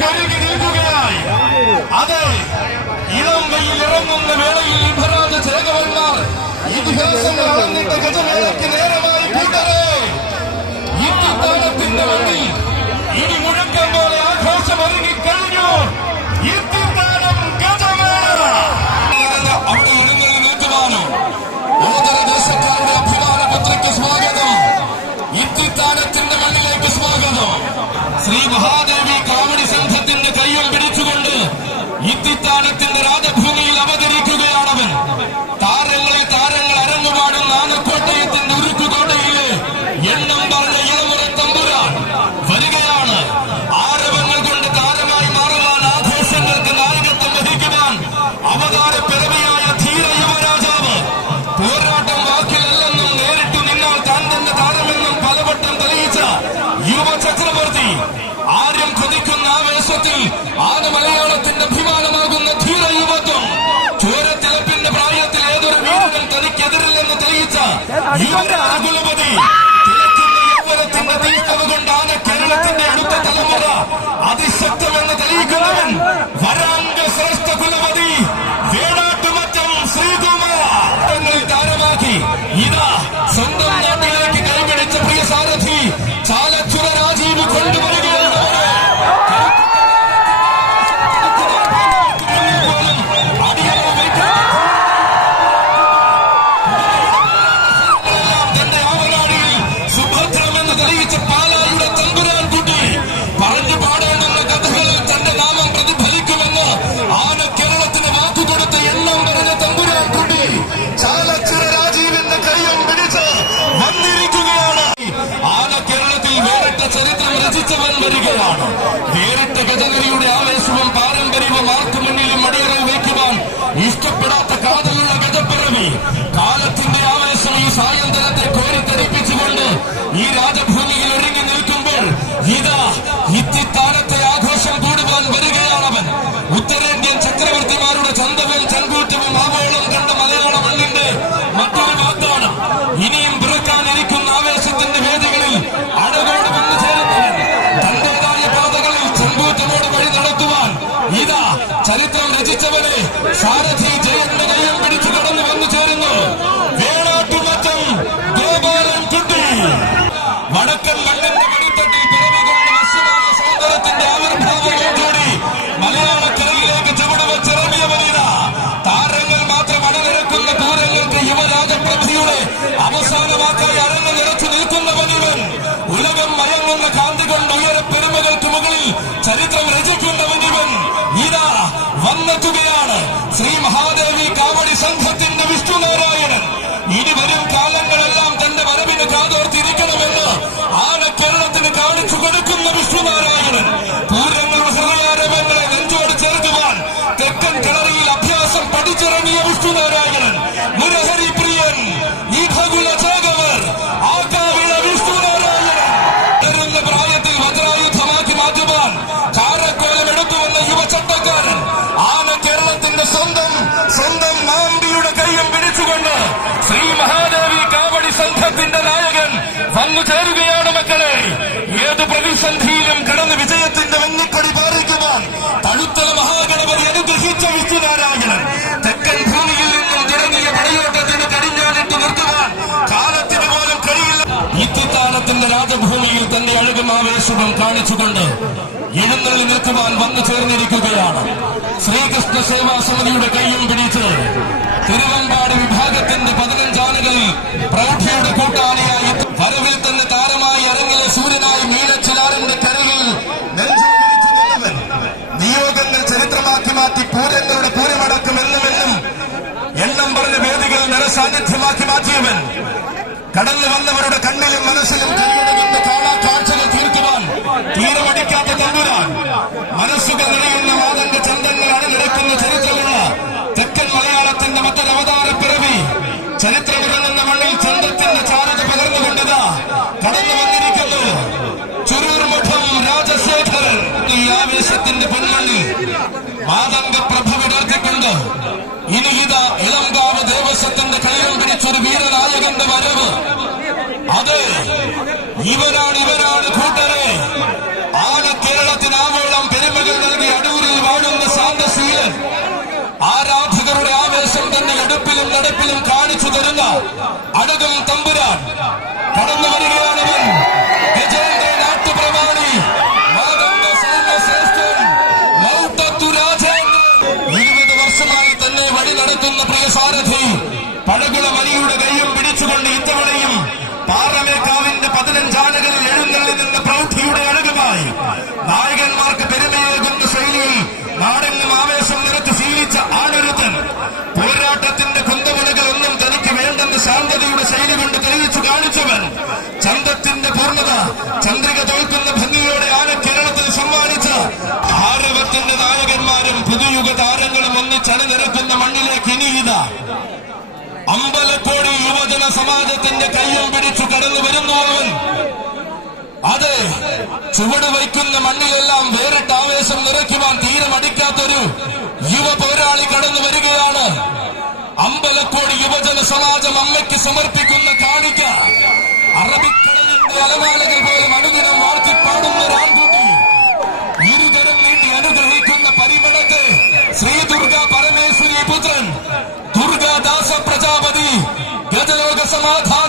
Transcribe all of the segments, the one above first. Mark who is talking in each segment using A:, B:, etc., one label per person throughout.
A: പെരുകി നിൽക്കുകയായി അതെ ഇളം കയ്യിൽ ഇറങ്ങുന്ന വേളയിൽ ലിബറാണ് ചിലകവന്മാർ ഇതിഹാസം വളർന്നിട്ട് ഗജമേളയ്ക്ക് നേരമായി കൂട്ടരെ. ഇന്ത്യത്താഴത്തിന്റെ വഴി ഇനി മുഴക്കം പോലെ ആഘോഷം ഒരുങ്ങിക്കഴിഞ്ഞു. ഇന്ത്യത്താഴം ഗജമേള. അവിടെ ഇണങ്ങി നീട്ടുവാനോ ഓതര ദേശക്കാരുടെ അഭിമാന സ്വാഗതം. ഇന്ത്യത്താഴത്തിന്റെ മണ്ണിലേക്ക് സ്വാഗതം. ശ്രീ മഹാദേവ ആകുലപതി യൗവനത്തിന്റെ തീഷ്ണത കൊണ്ടാണ് കേരളത്തിന്റെ അടുത്ത തലമുറ അതിശക്തമെന്ന് തെളിയിക്കുന്നവൻ 你拿着 വന്നെത്തുകയാണ് ശ്രീ മഹാദേവി കാവടി സംഘത്തിൽ കേരളത്തിന്റെ രാജഭൂമിയിൽ തന്റെ അഴകും ആവേശവും കാണിച്ചുകൊണ്ട് എഴുന്നള്ളി നിൽക്കുവാൻ വന്നു ചേർന്നിരിക്കുകയാണ്. ശ്രീകൃഷ്ണ സേവാ സമിതിയുടെ കൈയും പിടിച്ച് തിരുവമ്പാട് വിഭാഗത്തിന്റെ പതിനഞ്ചാനുകളിൽ പ്രൗഢിയുടെ കൂട്ടാളിയായി വരവിൽ തന്നെ താരമായി അരങ്ങിലെ സൂര്യനായി മീനച്ചിലാറിന്റെ കരയിൽ നിയോഗങ്ങൾ ചരിത്രമാക്കി മാറ്റി പൂരങ്ങളുടെ പൂരമടക്കും എന്നുമെന്നും എണ്ണം പറഞ്ഞ വേദികൾ നിറസാന്നിധ്യമാക്കി മാറ്റിയവൻ. കടന്നു വന്നവരുടെ കണ്ണിലും മനസ്സിലും കൈയിടുന്ന കാണാ കാഴ്ചകൾ തീർക്കുവാൻ തീരമടിക്കാത്ത തമ്പുരാൻ. മനസ്സുകൾ നിറയുന്ന മാതന്റെ ചന്തങ്ങൾ അണിനിരക്കുന്ന ചരിത്രമുള്ള തെക്കൻ മലയാളത്തിന്റെ മറ്റൊരു അവതാര പിറവി ചരിത്രമിടങ്ങുന്ന മണ്ണിൽ ചന്ദ്രത്തിന്റെ ചാരത പകർന്നുകൊണ്ടതാ കടന്നു വന്നിരിക്കുന്നു. ചുരൂർമുഖം രാജശേഖരൻ ഈ ആവേശത്തിന്റെ പൊന്മണ്ണിൽ. മാതംഗ പ്രഭ വിടർത്തിക്കൊണ്ട് ഇനി ഇതാ ഇളംകാവ് ദേവസ്വത്തിന്റെ കയ്യിൽ പിടിച്ചൊരു വീരനായകന്റെ വരവ്. ഇവരാണ് ഇവരാണ് കൂട്ടരെ. ആണ് കേരളത്തിന് ആവോളം പെരുമകൾ നൽകി അടൂരിൽ വാഴുന്ന സാന്തശീലൻ ആരാധകരുടെ ആവേശം തന്നെ എടുപ്പിലും നടപ്പിലും കാണിച്ചു തരുന്ന അടകൽ തമ്പുരാൻ. കടന്നു വരികയാണവൻ ഗജേന്ദ്ര നാട്ടുപ്രമാണി ഇരുപത് വർഷമായി തന്നെ വഴി പ്രിയ സാരഥി പഴകുള വലിയുടെ കയ്യും ചന്ദ്രിക തൊഴുക്കുന്ന ഭംഗിയോടെ ആന കേരളത്തിന് സമ്മാനിച്ച ഭാരതത്തിന്റെ നായകന്മാരും പുതുയുഗ താരങ്ങളും ഒന്നിച്ചണിനിരക്കുന്ന മണ്ണിലേക്ക് ഇനിയിത. അമ്പലക്കോടി യുവജന സമാജത്തിന്റെ കയ്യും പിടിച്ചു കടന്നു വരുന്നു അവൻ. അത് ചുവട് വയ്ക്കുന്ന മണ്ണിലെല്ലാം വേറിട്ട് ആവേശം നിറയ്ക്കുവാൻ തീരമടിക്കാത്തൊരു യുവ പോരാളി കടന്നു വരികയാണ്. അമ്പലക്കോട് യുവജന സമാജം അമ്മയ്ക്ക് സമർപ്പിക്കുന്ന കാണിക്ക അറബിക്കടൽ അലമാലകൾ പോലും അനുദിനം വാഴ്ത്തി പാടുന്ന പരിമളത്തെ ശ്രീ പുത്രൻ സമാധാന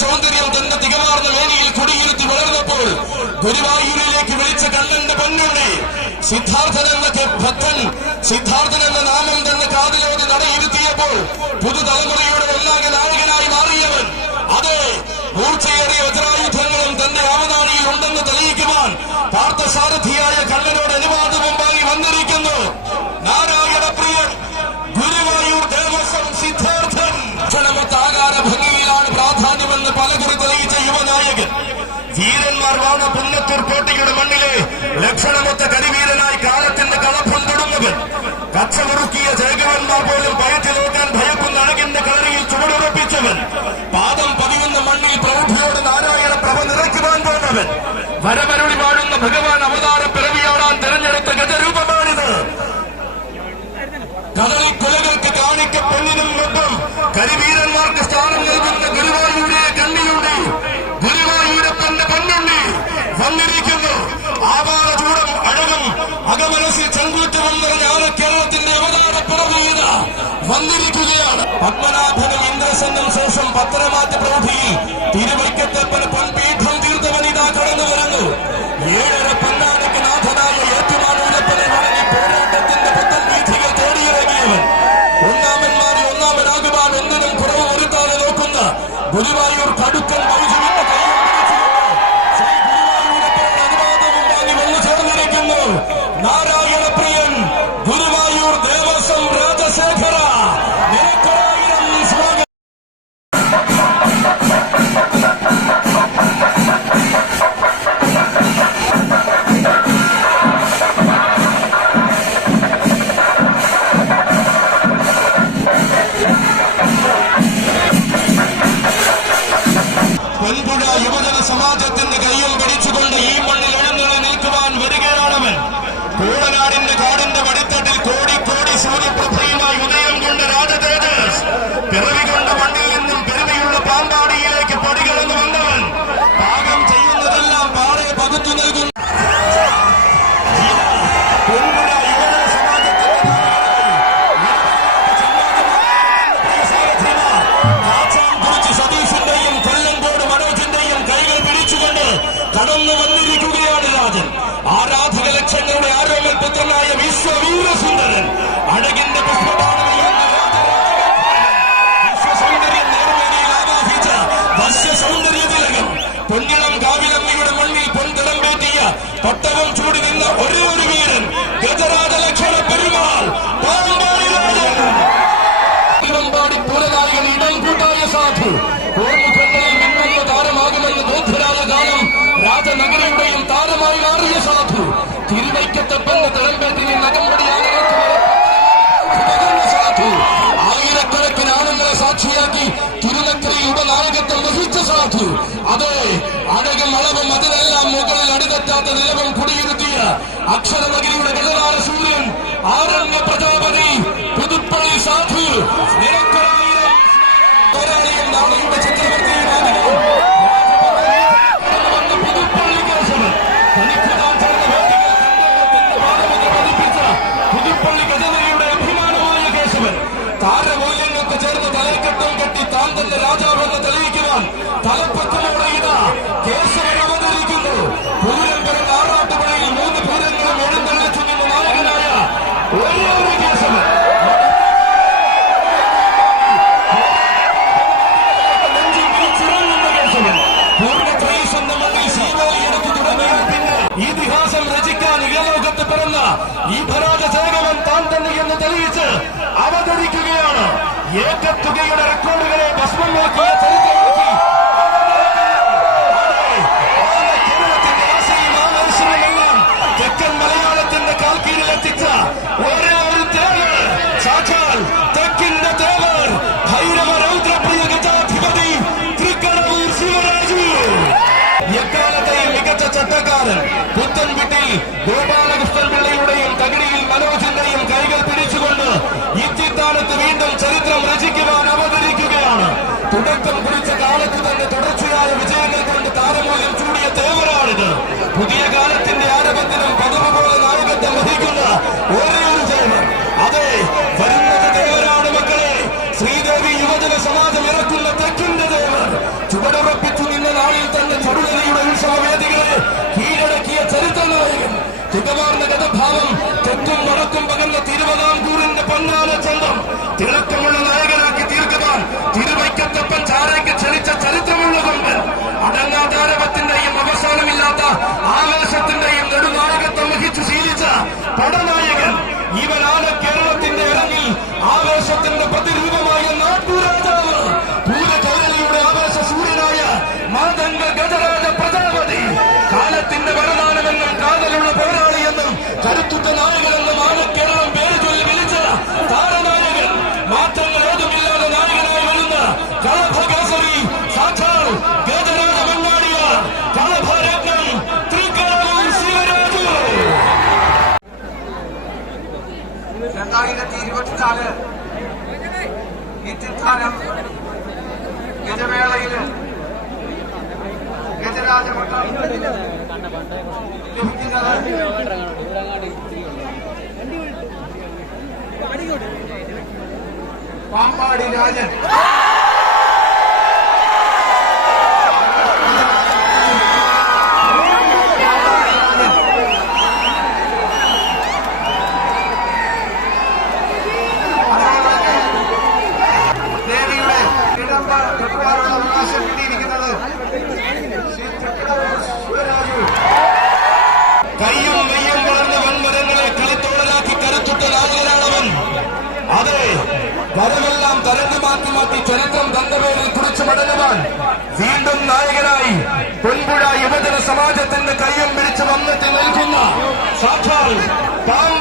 A: സൗന്ദര്യം തന്റെ തികമാർന്ന വേദിയിൽ കുടിയിരുത്തി വളർന്നപ്പോൾ ഗുരുവായൂരിലേക്ക് വിളിച്ച കണ്ണന്റെ പൊന്നുണ്ണി സിദ്ധാർത്ഥൻ എന്ന ഭക്തൻ സിദ്ധാർത്ഥൻ എന്ന നാമം തന്നെ കാതിലോട് നടയിരുത്തിയപ്പോൾ പുതുതലമുറയുടെ ഒന്നാകെ നായകനായി മാറിയവൻ. അതെ മൂർച്ചയേറിയ വജ്രായുധങ്ങളും തന്റെ രാമനാണിയിൽ ഉണ്ടെന്ന് തെളിയിക്കുവാൻ പാർത്ഥസാരഥിയായ വീരന്മാർ വാണ പുന്നത്തൂർ കോട്ടയുടെ മണ്ണിലെ ലക്ഷണമൊത്ത കരിവീരനായി കാലത്തിന്റെ കളഭം തൊടുന്നവൻ കച്ചമുറുക്കിയ ജയകവന്മാർ പോലും പയറ്റി നോക്കാൻ ഭയക്കുന്ന അഴകിന്റെ കളറിയിൽ ചുവടുറപ്പിച്ചവൻ. പാദം പതിയുന്ന മണ്ണിൽ പ്രൗഢിയോട് നാരായണ പ്രഭ നിറയ്ക്കുവാൻ പോന്നവൻ. വരവരുളി വാഴുന്ന ഭഗവാൻ അവതാര പിറവിയാടാൻ തെരഞ്ഞെടുത്ത ഗജരൂപമാണിത്. കളറി കൊലകൾക്ക് കാണിക്ക പൊന്നിനും ഒപ്പം കരിവീരന്മാർക്ക് വന്നിരിക്കുന്നു. ആവാര ചൂടും അഴകും അകമനസ്സിൽ ചങ്കൂറ്റവും നിറഞ്ഞ ആന കേരളത്തിന്റെ അവതാര പിറവിയത് വന്നിരിക്കുകയാണ്. പത്മനാഭനും ഇന്ദ്രസെന്നും ശേഷം പത്തനമാറ്റ പ്രൗഢിയിൽ തിരുവൈക്കത്തപ്പന പൊൻപീഠം നാരായണപ്രിയൻ ഗുരുവായൂർ ദേവസ്വം രാജശേഖര. നിനക്കൊരായിരം സ്വാഗതം. യുവജന സമാജത്തിന്റെ കയ്യിൽ പിടിച്ചുകൊണ്ട് ഈ മണ്ണിൽ them to മുകളിൽ നിലവിൽ നിലവും കുടിയിരുത്തിയ അക്ഷരനഗരിയുടെ ഗജനാര സൂര്യൻ ആരണ്യ പ്രജാപതി പുതുപ്പള്ളി സാധു പോരാളിയും നാളെയുടെ കേശവൻ. താരമൂല്യങ്ങൾക്ക് ചേർന്ന് തലക്കെട്ടും കെട്ടി താൻ തന്നെ രാജാവെന്ന് തെളിയിക്കുവാൻ തലപ്പക്കമോടെ തെളിയിച്ച് അവതരിക്കുകയാണ്. ഏറ്റത്തുകയുടെ റെക്കോർഡുകളെ ഭസ്മമാക്കിയ ചരിത്രം. മികവാർന്ന ഗതഭാവം തെക്കും വടക്കും പകർന്ന തിരുവിതാംകൂറിന്റെ പൊന്നാന ചന്തം തിളക്കമുള്ള
B: നായ செயலாளர் இத்தித்தானம் ഇടവേളയിൽ ഗജരാജമഠം പാമ്പാടി രാജൻ
A: കയ്യും പിരിച്ച് വന്നിട്ട് നിൽക്കുന്ന. സാക്ഷാൽ താങ്കൾ